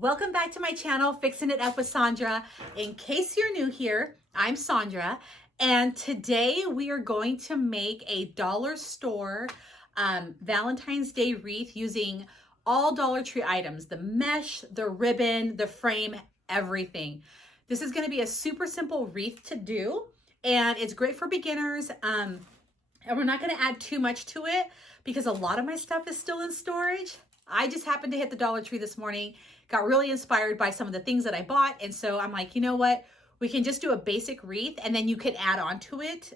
Welcome back to my channel, Fixing It Up with Sandra. In case you're new here, I'm Sandra, and today we are going to make a dollar store Valentine's Day wreath using all Dollar Tree items, the mesh, the ribbon, the frame, everything. This is going to be a super simple wreath to do, and it's great for beginners. And we're not going to add too much to it because a lot of my stuff is still in storage. I just happened to hit the Dollar Tree this morning, got really inspired by some of the things that I bought. And so I'm like, you know what? We can just do a basic wreath and then you can add on to it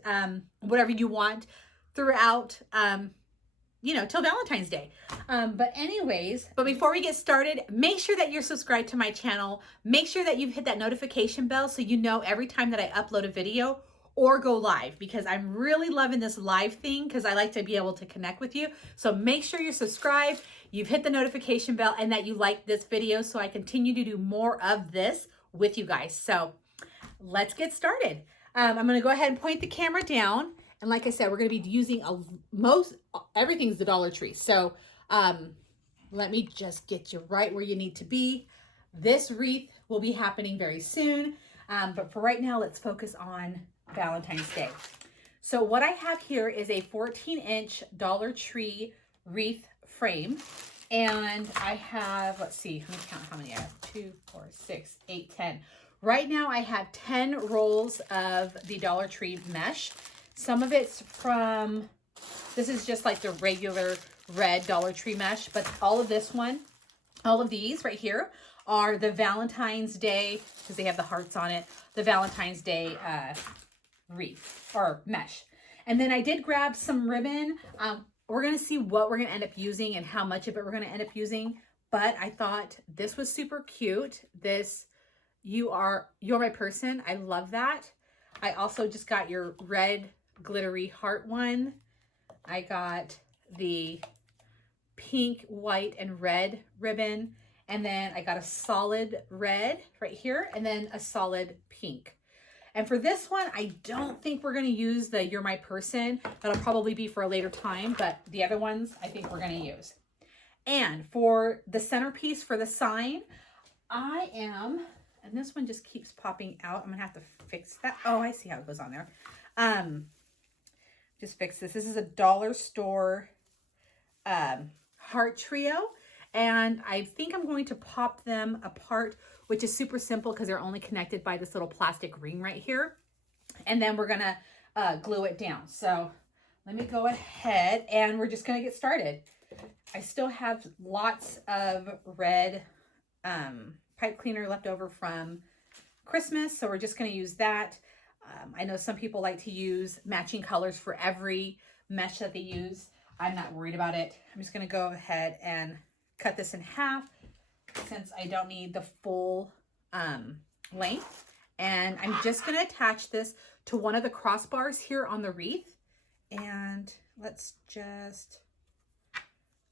whatever you want throughout, till Valentine's Day. But before we get started, make sure that you're subscribed to my channel. Make sure that you've hit that notification bell so you know every time that I upload a video or go live, because I'm really loving this live thing because I like to be able to connect with you. So make sure you're subscribed, you've hit the notification bell, and that you like this video so I continue to do more of this with you guys. So let's get started. I'm going to go ahead and point the camera down. And like I said, we're going to be using everything's the Dollar Tree. So let me just get you right where you need to be. This wreath will be happening very soon. But for right now, let's focus on Valentine's Day. So what I have here is a 14-inch Dollar Tree wreath frame. And I have, let's see, let me count how many I have. 2, 4, 6, 8, 10. Right now I have 10 rolls of the Dollar Tree mesh. Some of it's from, this is just like the regular red Dollar Tree mesh, but all of these right here are the Valentine's Day, because they have the hearts on it, the Valentine's Day wreath or mesh. And then I did grab some ribbon. We're going to see what we're going to end up using and how much of it we're going to end up using. But I thought this was super cute. This, you're my person. I love that. I also just got your red glittery heart one. I got the pink, white, and red ribbon. And then I got a solid red right here and then a solid pink. And for this one, I don't think we're going to use the You're My Person. That'll probably be for a later time, but the other ones I think we're going to use. And for the centerpiece for the sign, and this one just keeps popping out. I'm going to have to fix that. Oh, I see how it goes on there. Just fix this. This is a dollar store heart trio. And I think I'm going to pop them apart, which is super simple because they're only connected by this little plastic ring right here. And then we're going to glue it down. So let me go ahead and we're just going to get started. I still have lots of red pipe cleaner left over from Christmas. So we're just going to use that. I know some people like to use matching colors for every mesh that they use. I'm not worried about it. I'm just going to go ahead and cut this in half since I don't need the full length. And I'm just going to attach this to one of the crossbars here on the wreath. And let's just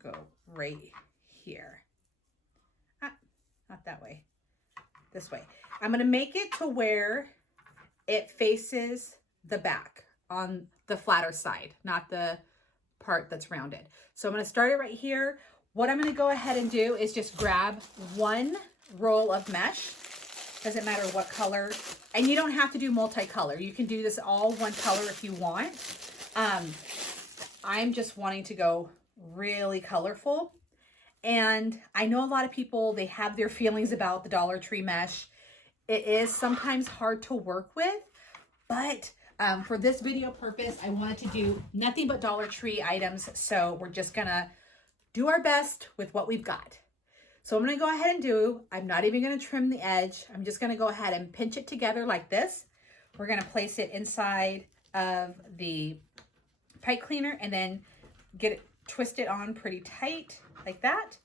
go right here. Not that way, this way. I'm going to make it to where it faces the back on the flatter side, not the part that's rounded. So I'm going to start it right here. What I'm going to go ahead and do is just grab one roll of mesh. Doesn't matter what color. And you don't have to do multicolor. You can do this all one color if you want. I'm just wanting to go really colorful. And I know a lot of people, they have their feelings about the Dollar Tree mesh. It is sometimes hard to work with, but for this video purpose, I wanted to do nothing but Dollar Tree items. So we're just going to do our best with what we've got. So I'm going to go ahead and I'm not even going to trim the edge. I'm just going to go ahead and pinch it together like this. We're going to place it inside of the pipe cleaner and then get it twisted on pretty tight like that.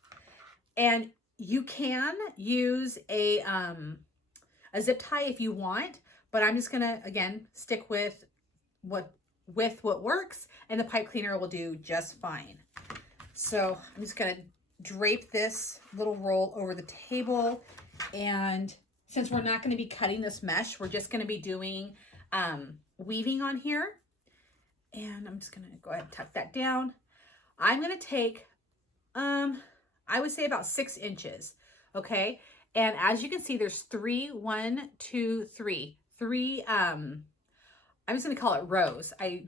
And you can use a zip tie if you want, but I'm just going to, again, stick with what works, and the pipe cleaner will do just fine. So I'm just going to drape this little roll over the table. And since we're not going to be cutting this mesh, we're just going to be doing weaving on here. And I'm just going to go ahead and tuck that down. I'm going to take, I would say about 6 inches. Okay. And as you can see, there's three, I'm just gonna call it rows. I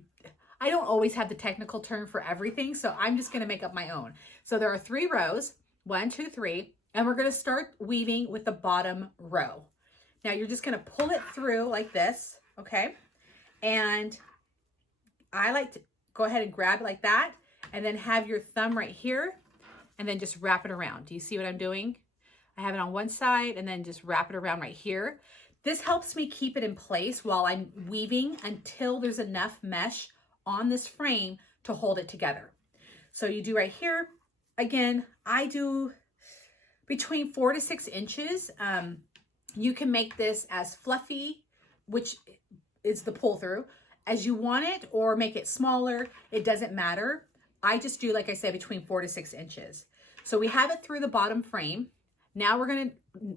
don't always have the technical term for everything, so I'm just gonna make up my own. So there are 3 rows, 1, 2, 3, and we're gonna start weaving with the bottom row. Now you're just gonna pull it through like this, okay? And I like to go ahead and grab it like that, and then have your thumb right here, and then just wrap it around. Do you see what I'm doing? I have it on one side, and then just wrap it around right here. This helps me keep it in place while I'm weaving until there's enough mesh on this frame to hold it together. So you do right here. Again, I do between 4 to 6 inches. You can make this as fluffy, which is the pull through, as you want it, or make it smaller. It doesn't matter. I just do, like I said, between 4 to 6 inches. So we have it through the bottom frame. Now we're gonna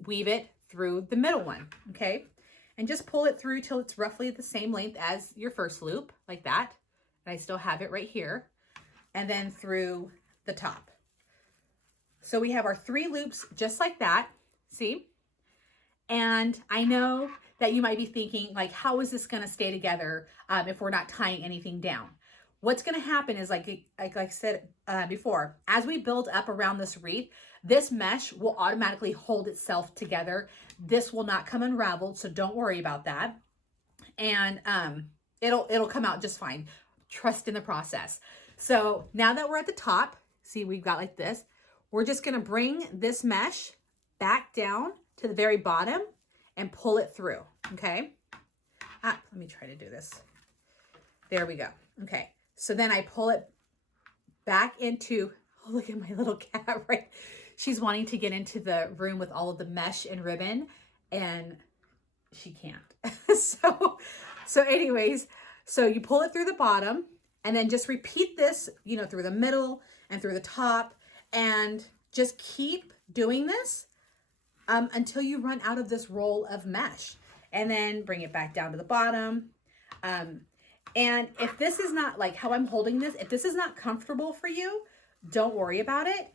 weave it through the middle one, okay? And just pull it through till it's roughly the same length as your first loop, like that. And I still have it right here. And then through the top. So we have our 3 loops just like that, see? And I know that you might be thinking, like, how is this gonna stay together if we're not tying anything down? What's gonna happen is, like I said before, as we build up around this wreath, this mesh will automatically hold itself together. This will not come unraveled, so don't worry about that. And it'll come out just fine. Trust in the process. So now that we're at the top, see, we've got like this, we're just gonna bring this mesh back down to the very bottom and pull it through, okay? Let me try to do this. There we go, okay. So then I pull it back into, oh, look at my little cat, right? She's wanting to get into the room with all of the mesh and ribbon, and she can't. So anyways, so you pull it through the bottom, and then just repeat this, you know, through the middle and through the top, and just keep doing this until you run out of this roll of mesh, and then bring it back down to the bottom. And if this is not, like how I'm holding this, if this is not comfortable for you, don't worry about it.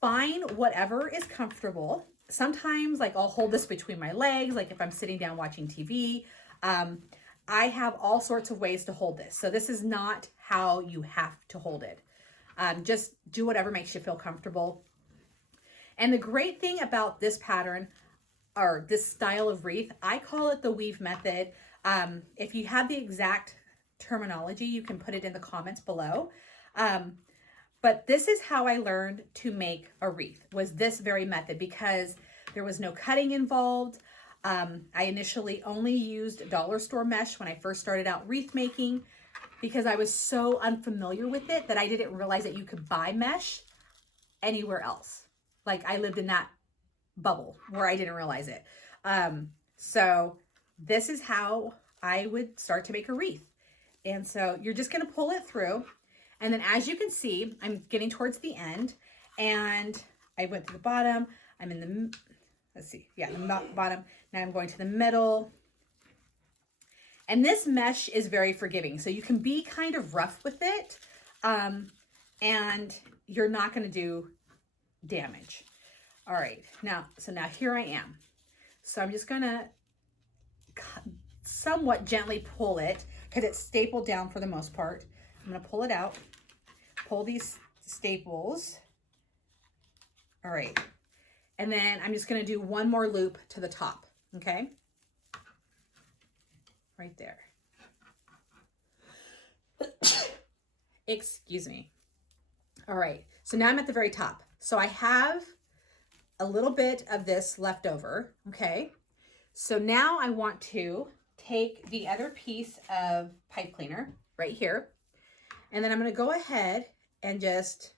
Find whatever is comfortable. Sometimes, like, I'll hold this between my legs, like if I'm sitting down watching TV. I have all sorts of ways to hold this. So this is not how you have to hold it. Just do whatever makes you feel comfortable. And the great thing about this pattern, or this style of wreath, I call it the weave method. If you have the exact terminology, you can put it in the comments below. But this is how I learned to make a wreath, was this very method, because there was no cutting involved. I initially only used dollar store mesh when I first started out wreath making, because I was so unfamiliar with it that I didn't realize that you could buy mesh anywhere else. Like, I lived in that bubble where I didn't realize it. So this is how I would start to make a wreath. And so you're just going to pull it through. And then, as you can see, I'm getting towards the end, and I went to the bottom. I'm in the, let's see, yeah, the bottom. Now I'm going to the middle. And this mesh is very forgiving, so you can be kind of rough with it, and you're not going to do damage. All right, now here I am. So I'm just going to somewhat gently pull it, because it's stapled down for the most part. I'm going to pull it out, pull these staples. All right. And then I'm just going to do one more loop to the top. Okay. Right there. Excuse me. All right. So now I'm at the very top. So I have a little bit of this left over. Okay. So now I want to take the other piece of pipe cleaner right here. And then I'm going to go ahead and just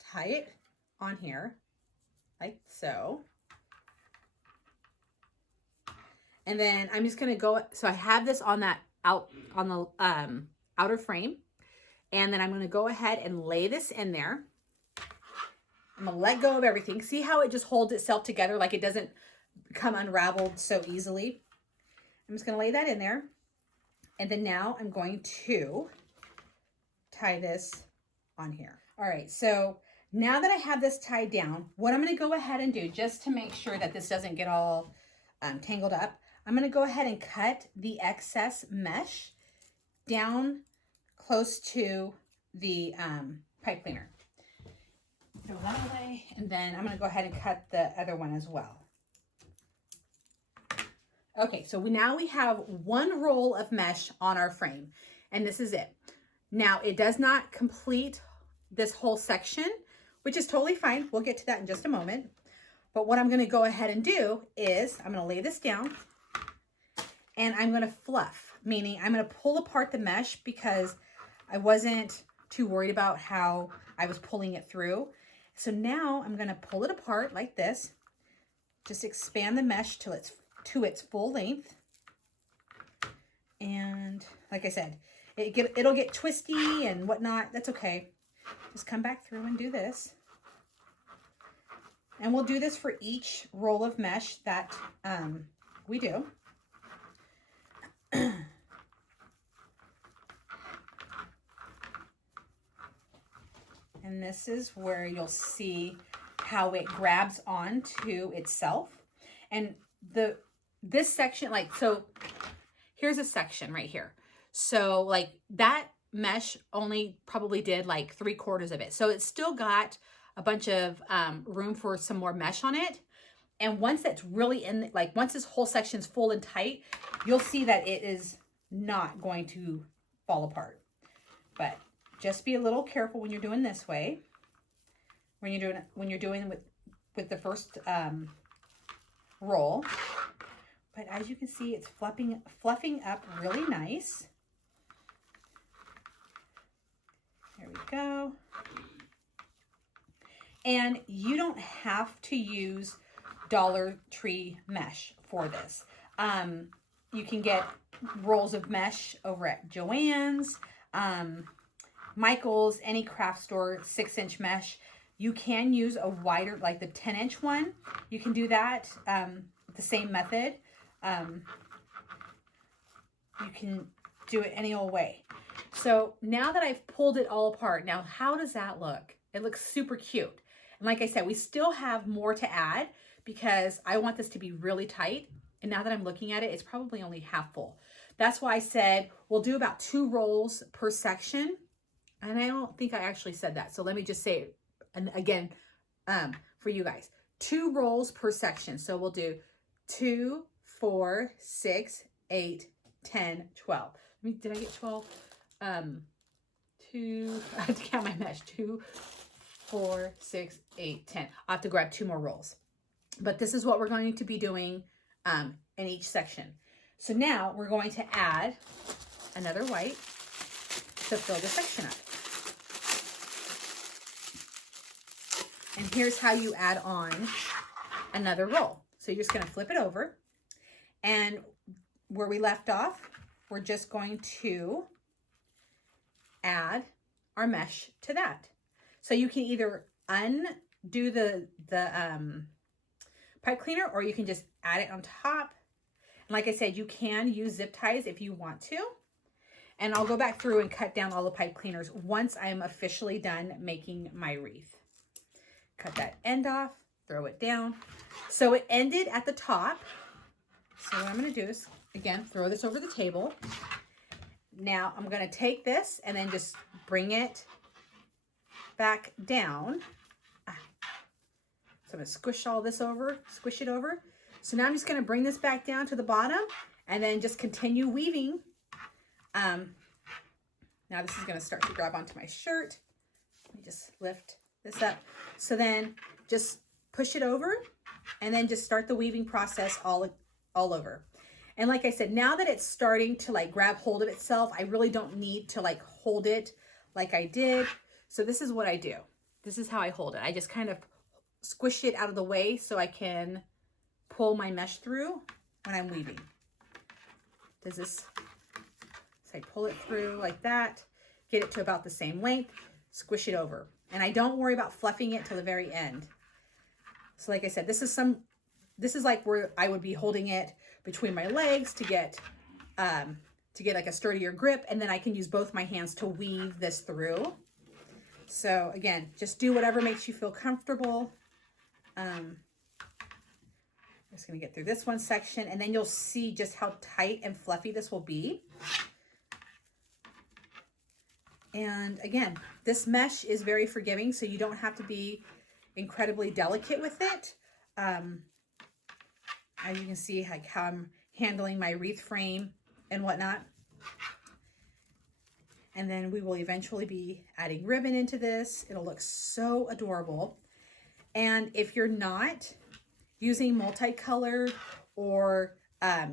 tie it on here like so. And then I'm just going to go, so I have this on that on the outer frame. And then I'm going to go ahead and lay this in there. I'm going to let go of everything. See how it just holds itself together, like it doesn't become unraveled so easily. I'm just going to lay that in there. And then now I'm going to tie this on here. All right, so Now that I have this tied down, what I'm going to go ahead and do, just to make sure that this doesn't get all tangled up, I'm going to go ahead and cut the excess mesh down close to the pipe cleaner. Throw that away, and then I'm going to go ahead and cut the other one as well. Okay, so now we have one roll of mesh on our frame, and this is it. Now, it does not complete this whole section, which is totally fine. We'll get to that in just a moment. But what I'm going to go ahead and do is I'm going to lay this down, and I'm going to fluff, meaning I'm going to pull apart the mesh because I wasn't too worried about how I was pulling it through. So now I'm going to pull it apart like this. Just expand the mesh till it's to its full length. And like I said, it'll get twisty and whatnot. That's okay. Just come back through and do this. And we'll do this for each roll of mesh that we do. And this is where you'll see how it grabs onto itself. And this section, so here's a section right here. So like that mesh only probably did like 3/4 of it. So it's still got a bunch of room for some more mesh on it. And once that's really in, like once this whole section's full and tight, you'll see that it is not going to fall apart. But just be a little careful when you're doing this way. When you're doing with the first roll. But as you can see, it's fluffing up really nice. There we go. And you don't have to use Dollar Tree mesh for this. You can get rolls of mesh over at Joann's, Michael's, any craft store, 6-inch mesh. You can use a wider, like the 10-inch one. You can do that, the same method. You can do it any old way. So now that I've pulled it all apart, now how does that look? It looks super cute. And like I said, we still have more to add because I want this to be really tight. And now that I'm looking at it, it's probably only half full. That's why I said we'll do about 2 rolls per section. And I don't think I actually said that. So let me just say it again for you guys. 2 rolls per section. So we'll do 2, 4, 6, 8, 10, 12. Did I get 12? 2, I have to count my mesh. 2, 4, 6, 8, 10. I'll have to grab 2 more rolls. But this is what we're going to be doing in each section. So now we're going to add another white to fill the section up. And here's how you add on another roll. So you're just going to flip it over, and where we left off, we're just going to add our mesh to that. So you can either undo the pipe cleaner, or you can just add it on top. And like I said, you can use zip ties if you want to. And I'll go back through and cut down all the pipe cleaners once I'm officially done making my wreath. Cut that end off, throw it down. So it ended at the top. So what I'm going to do is, again, throw this over the table. Now I'm going to take this and then just bring it back down. So I'm going to squish all this over, squish it over. So now I'm just going to bring this back down to the bottom and then just continue weaving. Now this is going to start to grab onto my shirt. Let me just lift this up. So then just push it over and then just start the weaving process all over. And like I said, now that it's starting to like grab hold of itself, I really don't need to like hold it like I did. So this is what I do. This is how I hold it. I just kind of squish it out of the way so I can pull my mesh through when I'm weaving. Does this, so I pull it through like that, get it to about the same length, squish it over. And I don't worry about fluffing it till the very end. So like I said, this is like where I would be holding it between my legs to get like a sturdier grip, and then I can use both my hands to weave this through. So again, just do whatever makes you feel comfortable. I'm just going to get through this one section, and then you'll see just how tight and fluffy this will be. And again, this mesh is very forgiving, so you don't have to be incredibly delicate with it. As you can see, like how I'm handling my wreath frame and whatnot. And then we will eventually be adding ribbon into this. It'll look so adorable. And if you're not using multicolored or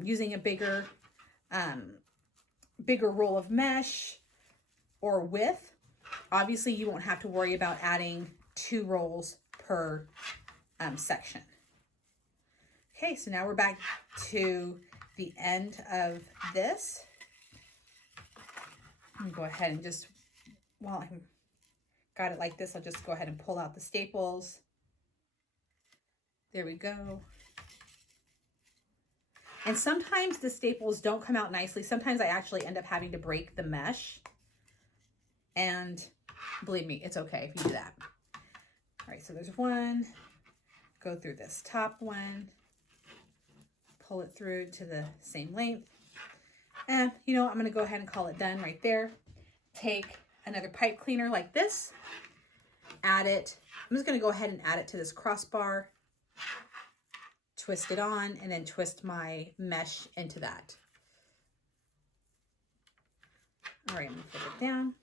using a bigger roll of mesh or width, obviously you won't have to worry about adding 2 rolls per section. Okay, so now we're back to the end of this. I'm gonna go ahead and just, while I got it like this, I'll just go ahead and pull out the staples. There we go. And sometimes the staples don't come out nicely. Sometimes I actually end up having to break the mesh. And believe me, it's okay if you do that. All right, so there's one. Go through this top one. Pull it through to the same length. And you know what, I'm gonna go ahead and call it done right there. Take another pipe cleaner like this, add it. I'm just gonna go ahead and add it to this crossbar, twist it on, and then twist my mesh into that. All right, I'm gonna flip it down.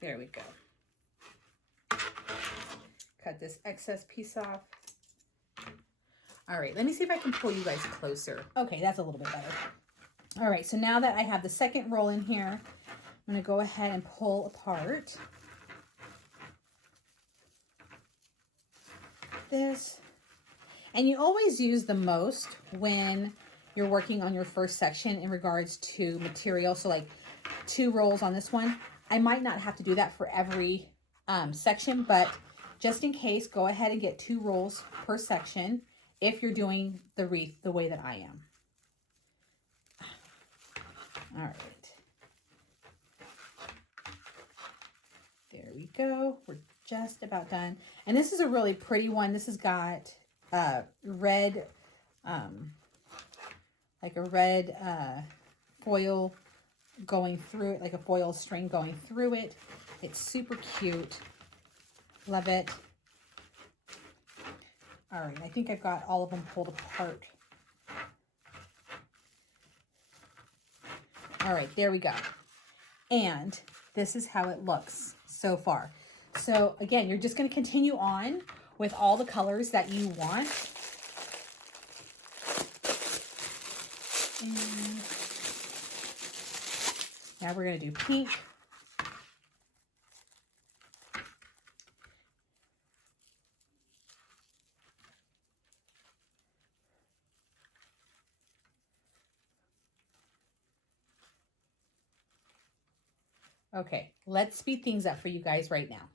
There we go. Cut this excess piece off. All right, let me see if I can pull you guys closer. Okay, that's a little bit better. All right, so now that I have the second roll in here, I'm gonna go ahead and pull apart this. And you always use the most when you're working on your first section in regards to material. So like 2 rolls on this one. I might not have to do that for every section, but just in case, go ahead and get 2 rolls per section if you're doing the wreath the way that I am. All right. There we go. We're just about done. And this is a really pretty one. This has got red, like a red foil going through it, like a foil string going through it. It's super cute. Love it. All right, I think I've got all of them pulled apart. All right, there we go. And this is how it looks so far. So again, you're just going to continue on with all the colors that you want. And now we're going to do pink. Okay, let's speed things up for you guys right now.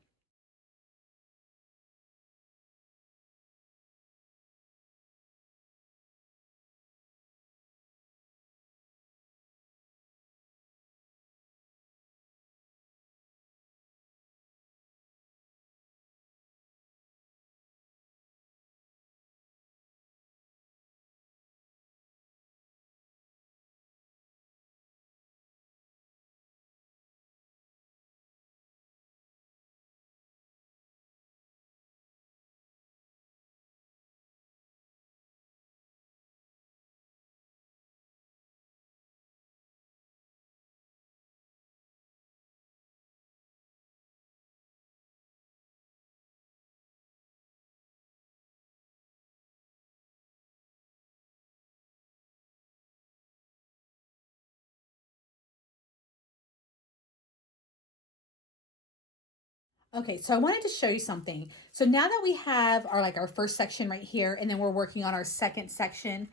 Okay, so I wanted to show you something. So now that we have our first section right here, and then we're working on our second section,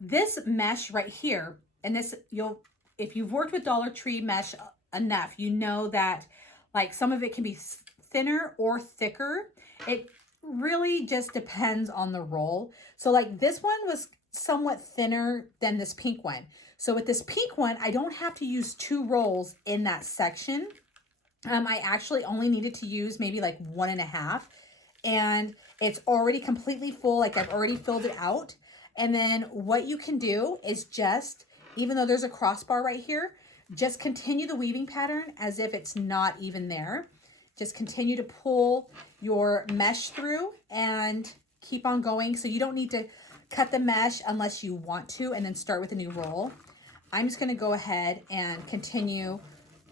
this mesh right here, and this if you've worked with Dollar Tree mesh enough, you know that like some of it can be thinner or thicker. It really just depends on the roll. So like this one was somewhat thinner than this pink one. So with this pink one, I don't have to use 2 rolls in that section. I actually only needed to use maybe like 1.5, and it's already completely full. Like I've already filled it out. And then what you can do is just, even though there's a crossbar right here, just continue the weaving pattern as if it's not even there. Just continue to pull your mesh through and keep on going. So you don't need to cut the mesh unless you want to and then start with a new roll. I'm just going to go ahead and continue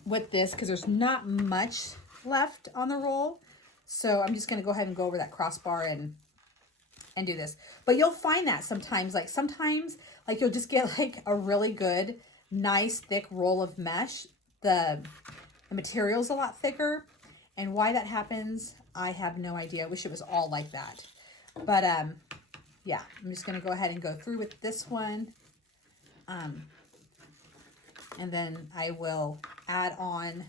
with this because there's not much left on the roll. So I'm just going to go ahead and go over that crossbar and do this. But you'll find that sometimes like you'll just get like a really good, nice, thick roll of mesh. The material's a lot thicker. And why that happens, I have no idea. I wish it was all like that. But yeah, I'm just going to go ahead and go through with this one. And then I will add on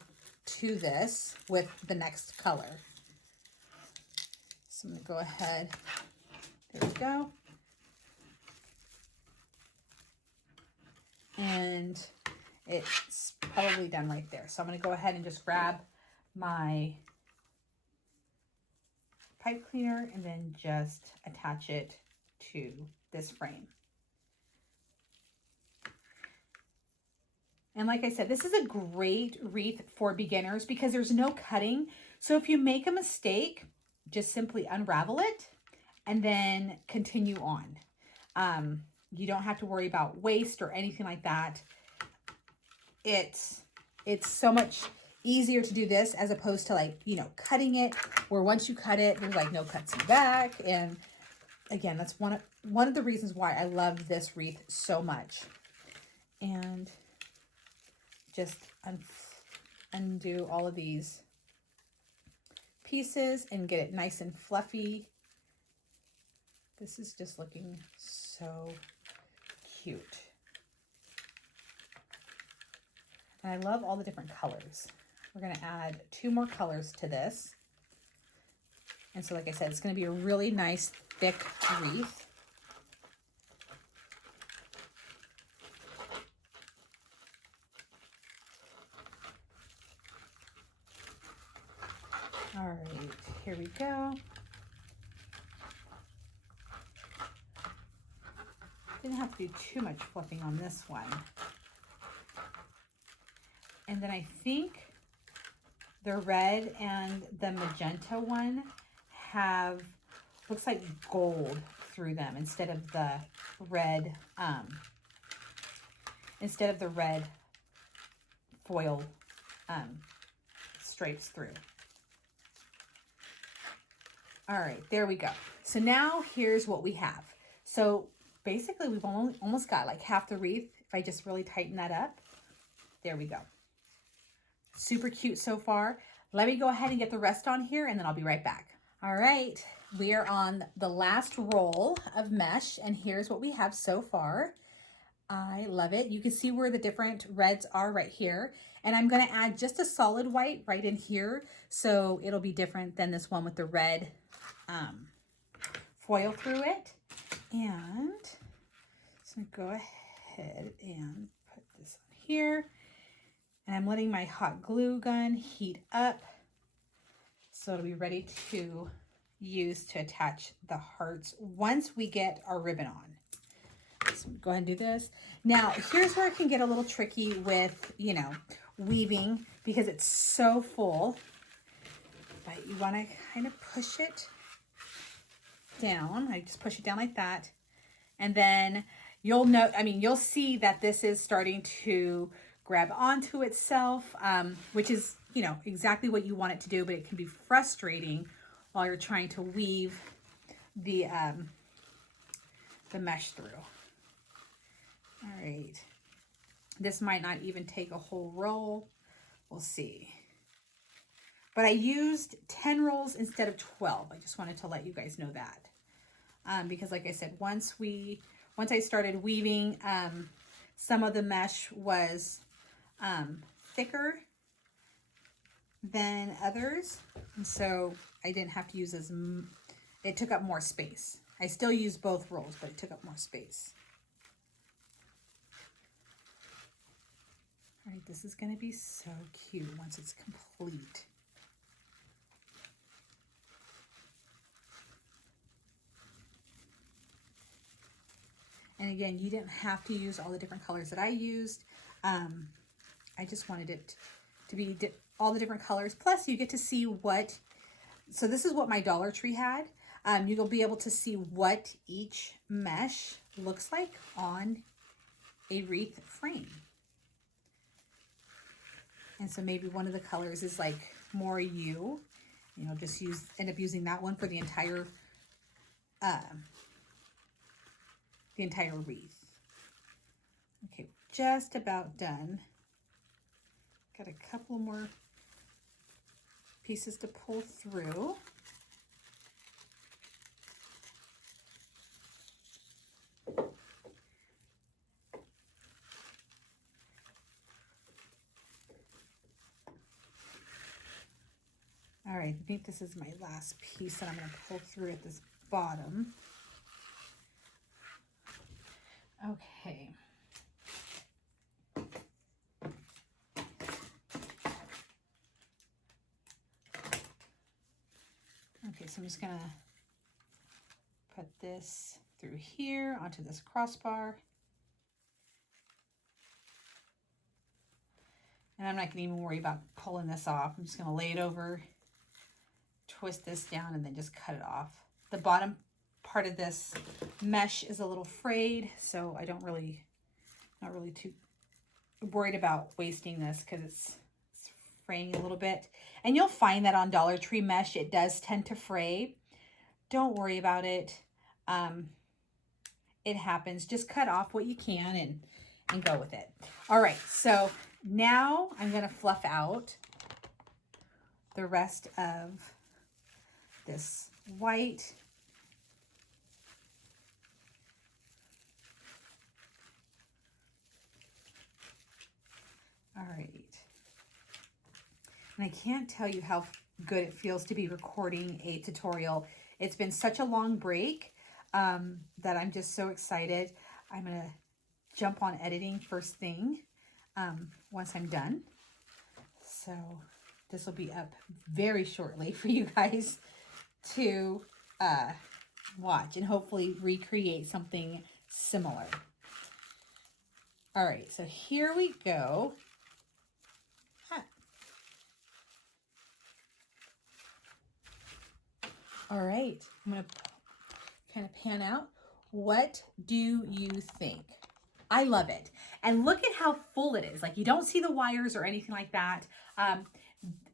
to this with the next color. So I'm going to go ahead. There we go. And it's probably done right there. So I'm going to go ahead and just grab my pipe cleaner and then just attach it to this frame. And like I said, this is a great wreath for beginners because there's no cutting. So if you make a mistake, just simply unravel it and then continue on. You don't have to worry about waste or anything like that. It's so much easier to do this as opposed to like, you know, cutting it, where once you cut it, there's like no cuts back. And again, that's one of the reasons why I love this wreath so much. And just undo all of these pieces and get it nice and fluffy. This is just looking so cute. And I love all the different colors. We're going to add 2 more colors to this. And so like I said, it's going to be a really nice thick wreath. All right, here we go. Didn't have to do too much flipping on this one. And then I think the red and the magenta one have, looks like gold through them instead of the red, foil stripes through. All right, there we go. So now here's what we have. So basically we've almost got like half the wreath. If I just really tighten that up, there we go. Super cute so far. Let me go ahead and get the rest on here and then I'll be right back. All right, we are on the last roll of mesh and here's what we have so far. I love it. You can see where the different reds are right here. And I'm going to add just a solid white right in here. So it'll be different than this one with the red foil through it. And so go ahead and put this on here. And I'm letting my hot glue gun heat up. So it'll be ready to use to attach the hearts once we get our ribbon on. So go ahead and do this. Now, here's where it can get a little tricky with, you know, weaving because it's so full. But you want to kind of push it down. I just push it down like that. And then you'll you'll see that this is starting to grab onto itself, which is, you know, exactly what you want it to do, but it can be frustrating while you're trying to weave the mesh through. All right, this might not even take a whole roll. We'll see. But I used 10 rolls instead of 12. I just wanted to let you guys know that. Because like I said, once I started weaving, some of the mesh was thicker than others. And so I didn't have to use it took up more space I still use both rolls, but it took up more space. All right, this is going to be so cute once it's complete. And again, you didn't have to use all the different colors that I used. I just wanted it to be all the different colors. Plus, you get to see what, so this is what my Dollar Tree had. You'll be able to see what each mesh looks like on a wreath frame. And so maybe one of the colors is like more you know, just end up using that one for the entire wreath. Okay, just about done. Got a couple more pieces to pull through. All right, I think this is my last piece that I'm going to pull through at this bottom. Okay. Okay, so I'm just going to put this through here onto this crossbar. And I'm not going to even worry about pulling this off. I'm just going to lay it over, twist this down, and then just cut it off. The bottom part of this mesh is a little frayed, so I don't really, not really too worried about wasting this because it's fraying a little bit. And you'll find that on Dollar Tree mesh, it does tend to fray. Don't worry about it. It happens. Just cut off what you can and go with it. All right, so now I'm going to fluff out the rest of this white. All right. And I can't tell you how good it feels to be recording a tutorial. It's been such a long break that I'm just so excited. I'm going to jump on editing first thing once I'm done. So this will be up very shortly for you guys to watch and hopefully recreate something similar. All right, so here we go. All right, I'm gonna kind of pan out. What do you think? I love it. And look at how full it is. Like, you don't see the wires or anything like that.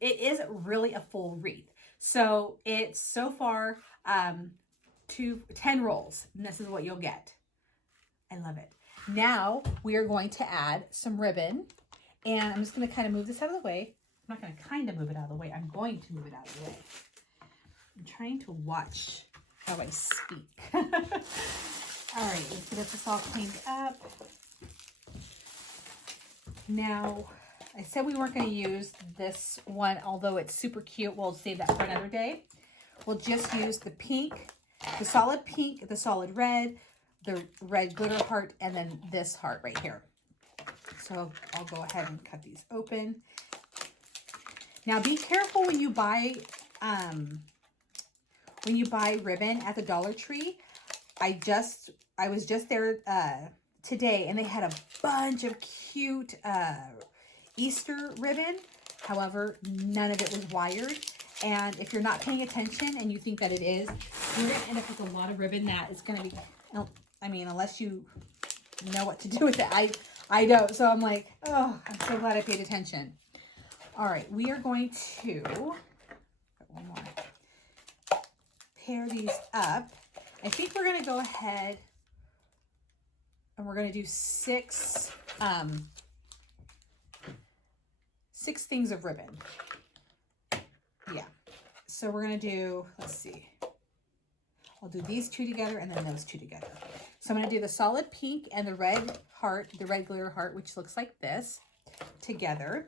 It is really a full wreath. So it's so far 10 rolls, and this is what you'll get. I love it. Now we are going to add some ribbon, and I'm just going to kind of move this out of the way. I'm not going to kind of move it out of the way. I'm going to move it out of the way. I'm trying to watch how I speak. All right, let's get this all cleaned up. Now, I said we weren't going to use this one, although it's super cute. We'll save that for another day. We'll just use the pink, the solid pink, the solid red, the red glitter heart, and then this heart right here. So I'll go ahead and cut these open. Now, be careful when you buy ribbon at the Dollar Tree. I was just there today, and they had a bunch of cute Easter ribbon. However, none of it was wired. And if you're not paying attention and you think that it is, you're going to end up with a lot of ribbon that is going to be, I mean, unless you know what to do with it. I don't. So I'm like, oh, I'm so glad I paid attention. All right, we are going to, one more, pair these up. I think we're going to go ahead and we're going to do six things of ribbon. Yeah. So we're going to do, let's see. I'll do these two together and then those two together. So I'm going to do the solid pink and the red heart, the red glitter heart, which looks like this, together.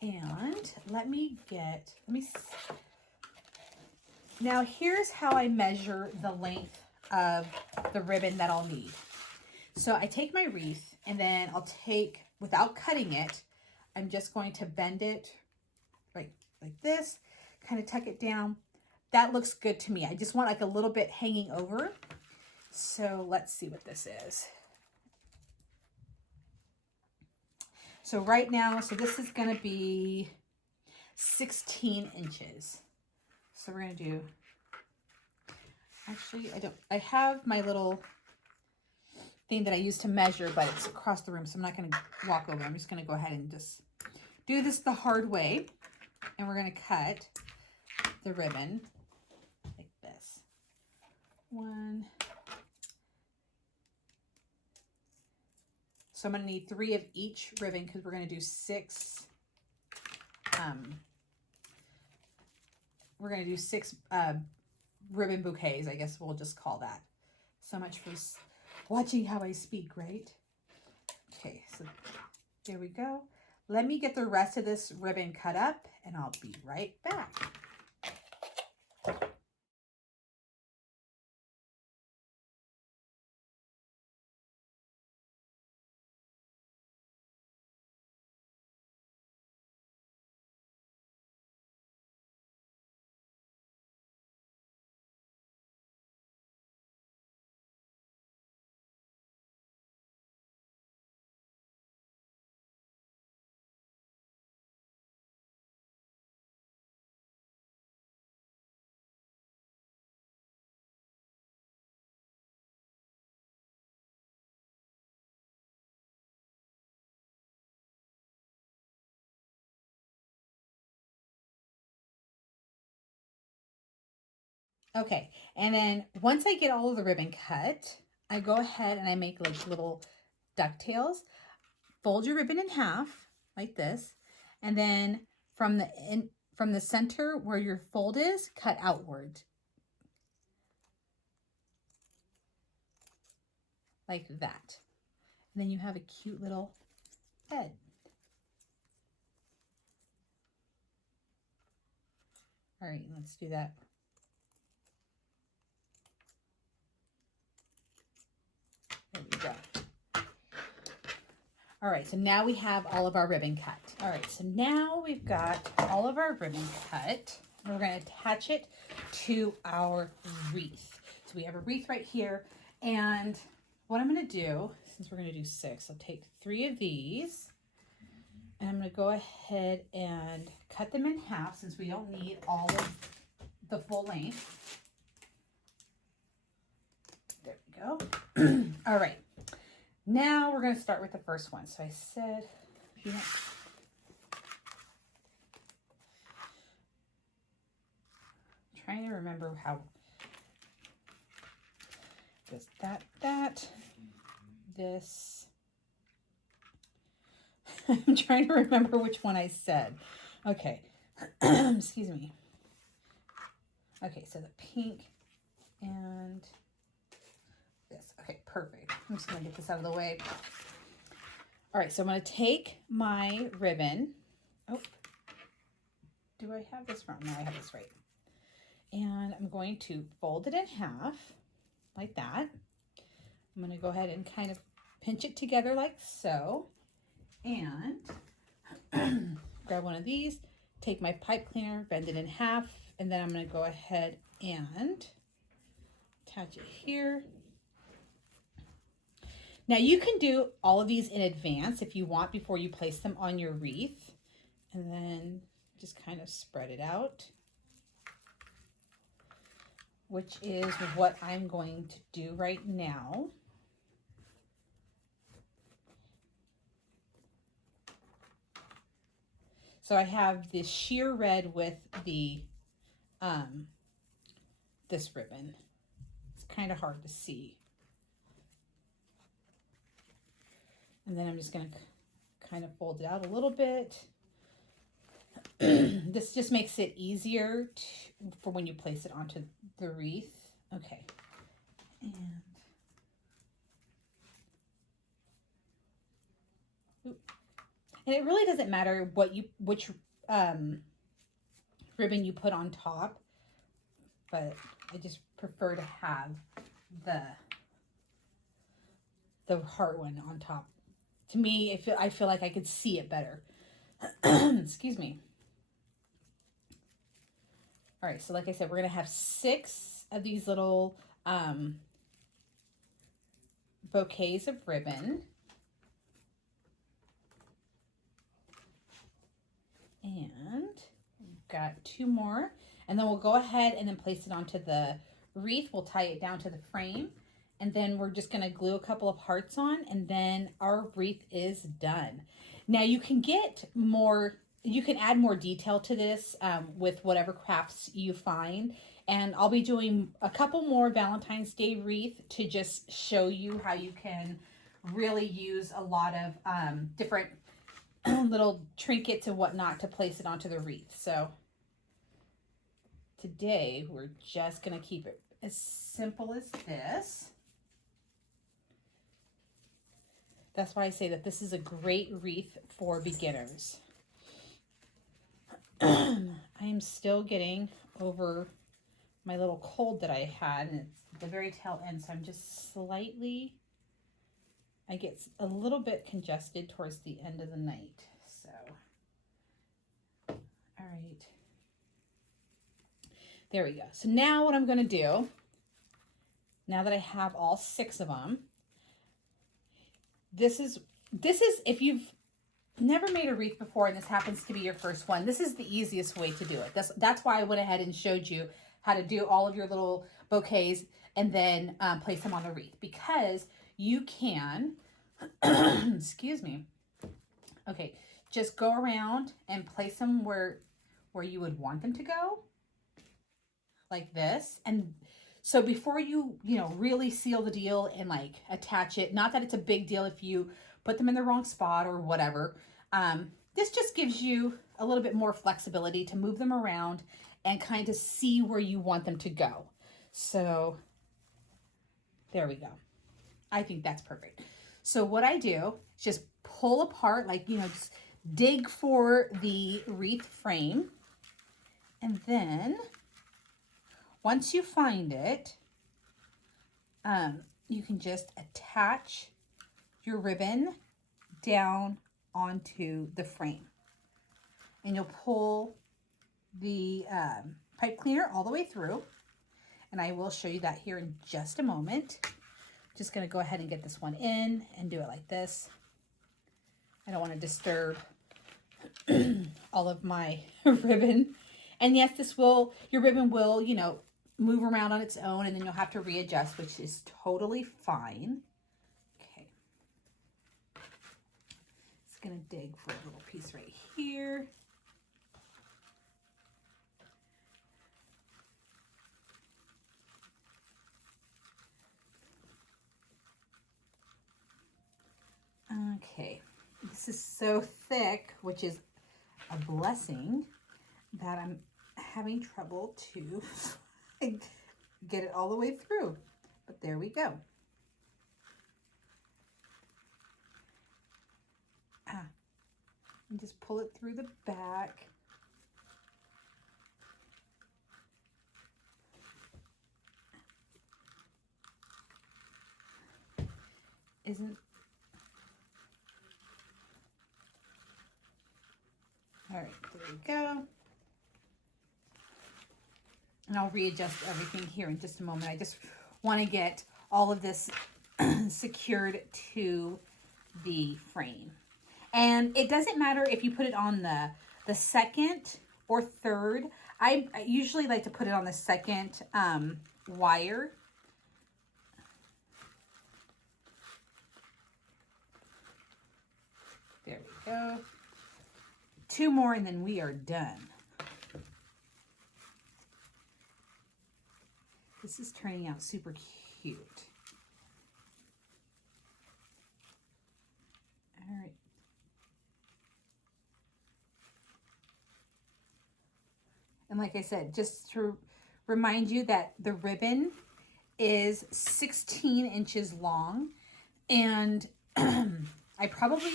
And let me Now here's how I measure the length of the ribbon that I'll need. So I take my wreath and then I'll take, without cutting it, I'm just going to bend it right like this, kind of tuck it down. That looks good to me. I just want like a little bit hanging over. So let's see what this is. So right now, so this is going to be 16 inches. So we're going to do, actually, I have my little thing that I use to measure, but it's across the room, so I'm not going to walk over. I'm just going to go ahead and just do this the hard way. And we're going to cut the ribbon like this. One. So I'm going to need 3 of each ribbon because we're going to do 6. We're going to do 6 ribbon bouquets, I guess we'll just call that. So much for watching how I speak, right? Okay, so there we go. Let me get the rest of this ribbon cut up and I'll be right back. Okay, and then once I get all of the ribbon cut, I go ahead and I make like little ducktails. Fold your ribbon in half like this, and then from the center where your fold is, cut outward like that. And then you have a cute little head. All right, let's do that. There we go. All right, so now we have all of our ribbon cut. All right, so now we've got all of our ribbon cut. And we're going to attach it to our wreath. So we have a wreath right here. And what I'm going to do, since we're going to do 6, I'll take 3 of these. And I'm going to go ahead and cut them in half since we don't need all of the full length. There we go. All right. Now we're going to start with the first one. So I said, if you want, I'm trying to remember how this, this. I'm trying to remember which one I said. Okay. Excuse me. Okay, so the pink and this. Okay, perfect. I'm just going to get this out of the way. All right, so I'm going to take my ribbon. Oh, do I have this wrong? No, I have this right. And I'm going to fold it in half like that. I'm going to go ahead and kind of pinch it together like so. And grab one of these, take my pipe cleaner, bend it in half, and then I'm going to go ahead and attach it here. Now you can do all of these in advance if you want before you place them on your wreath, and then just kind of spread it out, which is what I'm going to do right now. So I have this sheer red with the this ribbon. It's kind of hard to see. And then I'm just going to kind of fold it out a little bit. This just makes it easier for when you place it onto the wreath. Okay. And it really doesn't matter which ribbon you put on top. but I just prefer to have the heart one on top. To me, I feel like I could see it better. Excuse me. All right, so like I said, we're gonna have 6 of these little bouquets of ribbon. And we've got 2 more. And then we'll go ahead and then place it onto the wreath. We'll tie it down to the frame. And then we're just gonna glue a couple of hearts on, and then our wreath is done. Now you can get more, you can add more detail to this with whatever crafts you find. And I'll be doing a couple more Valentine's Day wreath to just show you how you can really use a lot of different little trinkets and whatnot to place it onto the wreath. So today we're just going to keep it as simple as this. That's why I say that this is a great wreath for beginners. I am still getting over my little cold that I had, and it's the very tail end, so I'm just slightly, I get a little bit congested towards the end of the night. So, all right. There we go. So now what I'm going to do, now that I have all 6 of them, this is if you've never made a wreath before and this happens to be your first one, this is the easiest way to do it. That's why I went ahead and showed you how to do all of your little bouquets and then place them on the wreath, because you can, excuse me. Okay, just go around and place them where you would want them to go, like this. And so before you really seal the deal and like attach it, not that it's a big deal if you put them in the wrong spot or whatever, this just gives you a little bit more flexibility to move them around and kind of see where you want them to go. So there we go. I think that's perfect. So what I do is just pull apart, like, just dig for the wreath frame. And then once you find it, you can just attach your ribbon down onto the frame. And you'll pull the pipe cleaner all the way through. And I will show you that here in just a moment. Just going to go ahead and get this one in and do it like this. I don't want to disturb all of my ribbon. And yes, your ribbon will, move around on its own, and then you'll have to readjust, which is totally fine. Okay. Just going to dig for a little piece right here. Okay, this is so thick, which is a blessing, that I'm having trouble to get it all the way through. But there we go. And just pull it through the back. All right, there we go. And I'll readjust everything here in just a moment. I just want to get all of this secured to the frame. And it doesn't matter if you put it on the second or third. I usually like to put it on the second wire. There we go. 2 more and then we are done. This is turning out super cute. All right. And like I said, just to remind you that the ribbon is 16 inches long, and I probably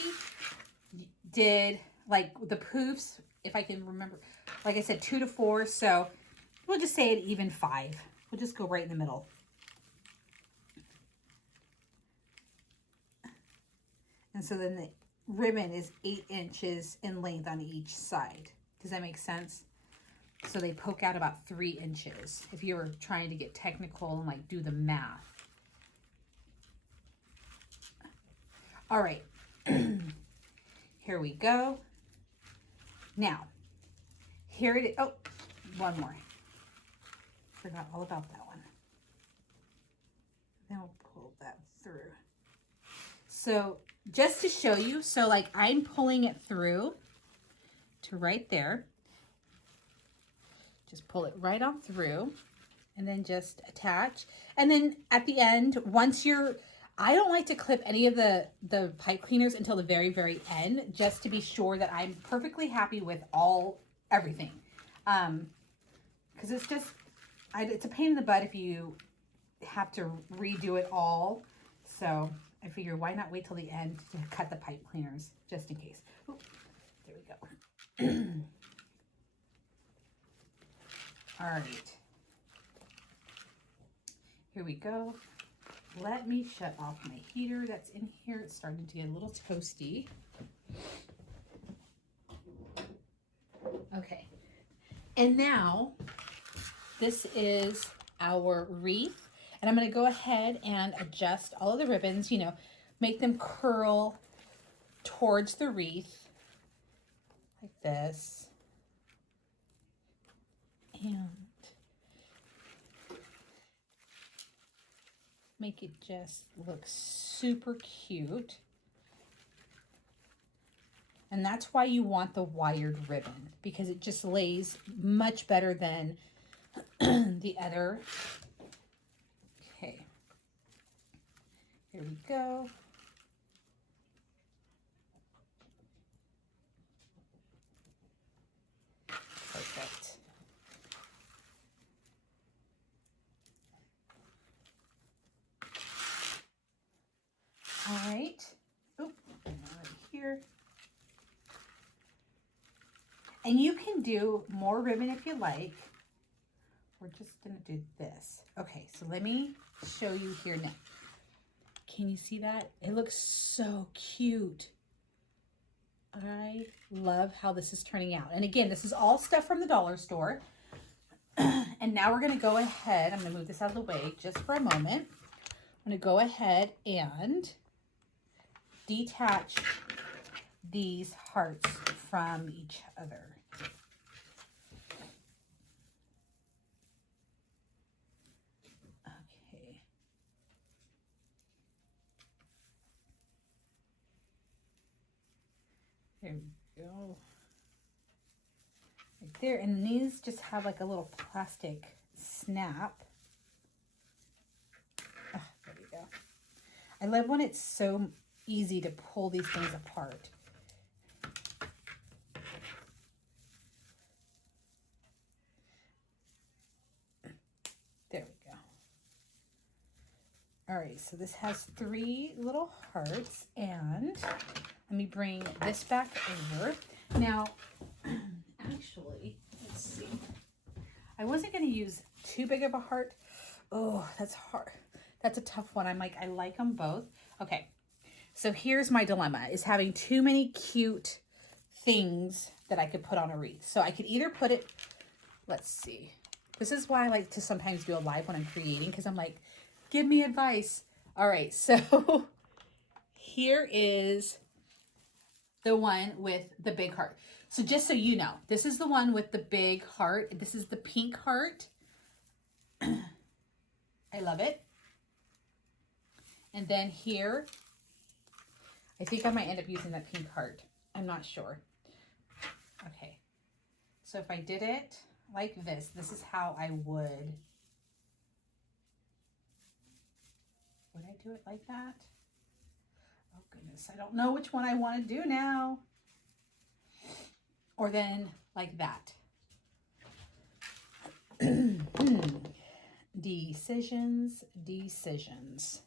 did, like, the poofs, if I can remember, like I said, 2 to 4. So We'll just say an even 5. We'll just go right in the middle. And so then the ribbon is 8 inches in length on each side. Does that make sense? So they poke out about 3 inches if you were trying to get technical and like do the math. All right, here we go. Now, here it is. Oh, one more. Forgot all about that one. Then we'll pull that through. So just to show you, so like I'm pulling it through to right there. Just pull it right on through and then just attach. And then at the end, once you're, I don't like to clip any of the pipe cleaners until the very, very end, just to be sure that I'm perfectly happy with everything. Because it's just, it's a pain in the butt if you have to redo it all. So I figure why not wait till the end to cut the pipe cleaners, just in case. Ooh, there we go. All right. Here we go. Let me shut off my heater that's in here. It's starting to get a little toasty. Okay. And now this is our wreath. And I'm going to go ahead and adjust all of the ribbons, you know, make them curl towards the wreath like this. And make it just look super cute. And that's why you want the wired ribbon, because it just lays much better than the other. Okay, here we go. Perfect. All right. Oh, right here. And you can do more ribbon if you like. We're just gonna do this. Okay, so let me show you here now. Can you see that? It looks so cute. I love how this is turning out. And again, this is all stuff from the dollar store. And now we're gonna go ahead, I'm gonna move this out of the way just for a moment. I'm gonna go ahead and detach these hearts from each other. Okay. There we go. Right there. And these just have like a little plastic snap. Oh, there we go. I love when it's so easy to pull these things apart. There we go. All right, so this has 3 little hearts, and let me bring this back over. Now, actually, let's see. I wasn't going to use too big of a heart. Oh, that's hard. That's a tough one. I like them both. Okay, so here's my dilemma, is having too many cute things that I could put on a wreath. So I could either put it, let's see. This is why I like to sometimes do a live when I'm creating, because I'm like, give me advice. All right, so here is the one with the big heart. So just so you know, this is the one with the big heart. This is the pink heart. I love it. And then here, I think I might end up using that pink heart. I'm not sure. Okay, so if I did it like this is how I would. Would I do it like that? Oh goodness, I don't know which one I want to do now. Or then like that. Decisions, decisions.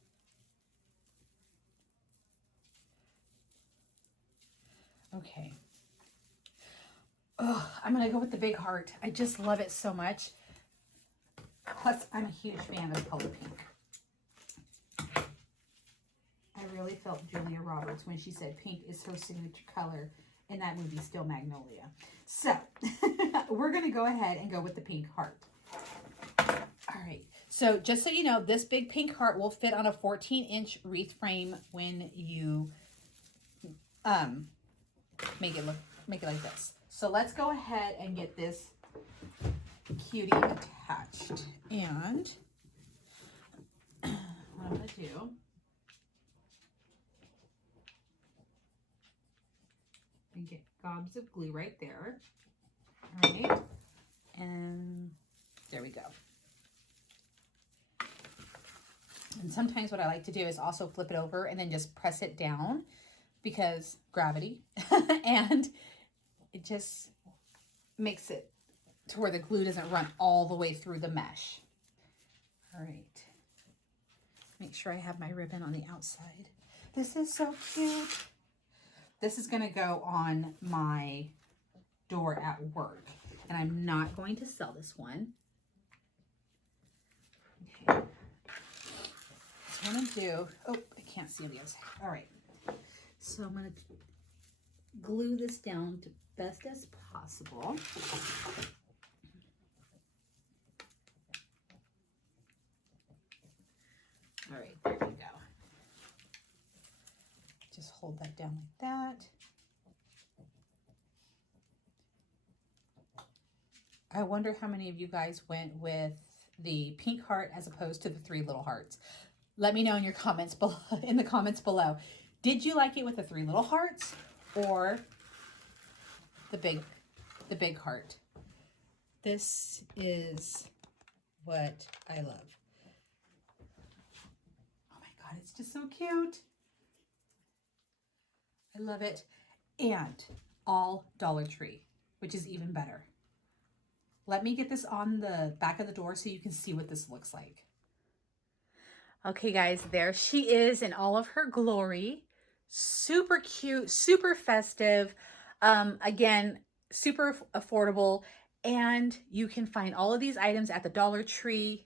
Okay. Oh, I'm gonna go with the big heart. I just love it so much. Plus, I'm a huge fan of the color pink. I really felt Julia Roberts when she said pink is her signature color in that movie, Still Magnolia. So, we're going to go ahead and go with the pink heart. All right. So, just so you know, this big pink heart will fit on a 14-inch wreath frame when you make it like this. So, let's go ahead and get this cutie attached. And what I'm going to do, and get gobs of glue right there. All right. And there we go. And sometimes what I like to do is also flip it over and then just press it down because gravity. And it just makes it to where the glue doesn't run all the way through the mesh. All right. Make sure I have my ribbon on the outside. This is so cute. This is going to go on my door at work. And I'm not going to sell this one. Okay. So what I'm going to do, oh, I can't see on the other side. All right. So I'm going to glue this down to best as possible. All right, there we go. Just hold that down like that. I wonder how many of you guys went with the pink heart as opposed to the 3 little hearts. Let me know in your comments below, in the comments below. Did you like it with the 3 little hearts or the big heart? This is what I love. Oh my God, it's just so cute. I love it. And all Dollar Tree, which is even better. Let me get this on the back of the door so you can see what this looks like. Okay, guys, there she is in all of her glory. Super cute, super festive. Again, super affordable. And you can find all of these items at the Dollar Tree.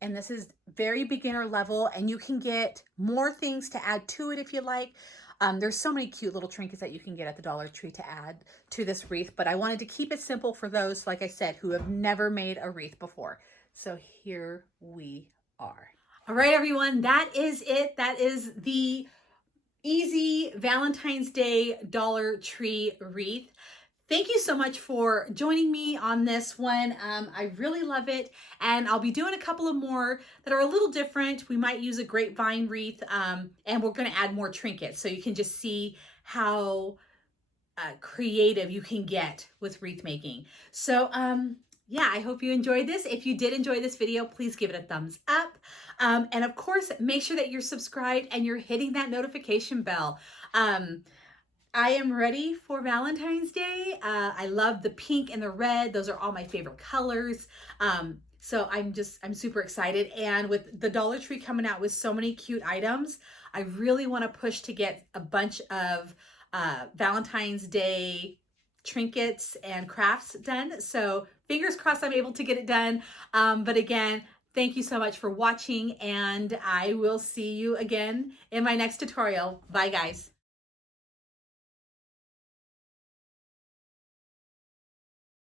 And this is very beginner level, and you can get more things to add to it if you like. There's so many cute little trinkets that you can get at the Dollar Tree to add to this wreath, but I wanted to keep it simple for those, like I said, who have never made a wreath before. So here we are. All right, everyone, that is it. That is the easy Valentine's Day Dollar Tree wreath. Thank you so much for joining me on this one. I really love it. And I'll be doing a couple of more that are a little different. We might use a grapevine wreath, and we're going to add more trinkets so you can just see how creative you can get with wreath making. So yeah, I hope you enjoyed this. If you did enjoy this video, please give it a thumbs up. And of course, make sure that you're subscribed and you're hitting that notification bell. I am ready for Valentine's Day. I love the pink and the red. Those are all my favorite colors. So I'm super excited. And with the Dollar Tree coming out with so many cute items, I really want to push to get a bunch of Valentine's Day trinkets and crafts done. So fingers crossed I'm able to get it done. But again, thank you so much for watching, and I will see you again in my next tutorial. Bye, guys.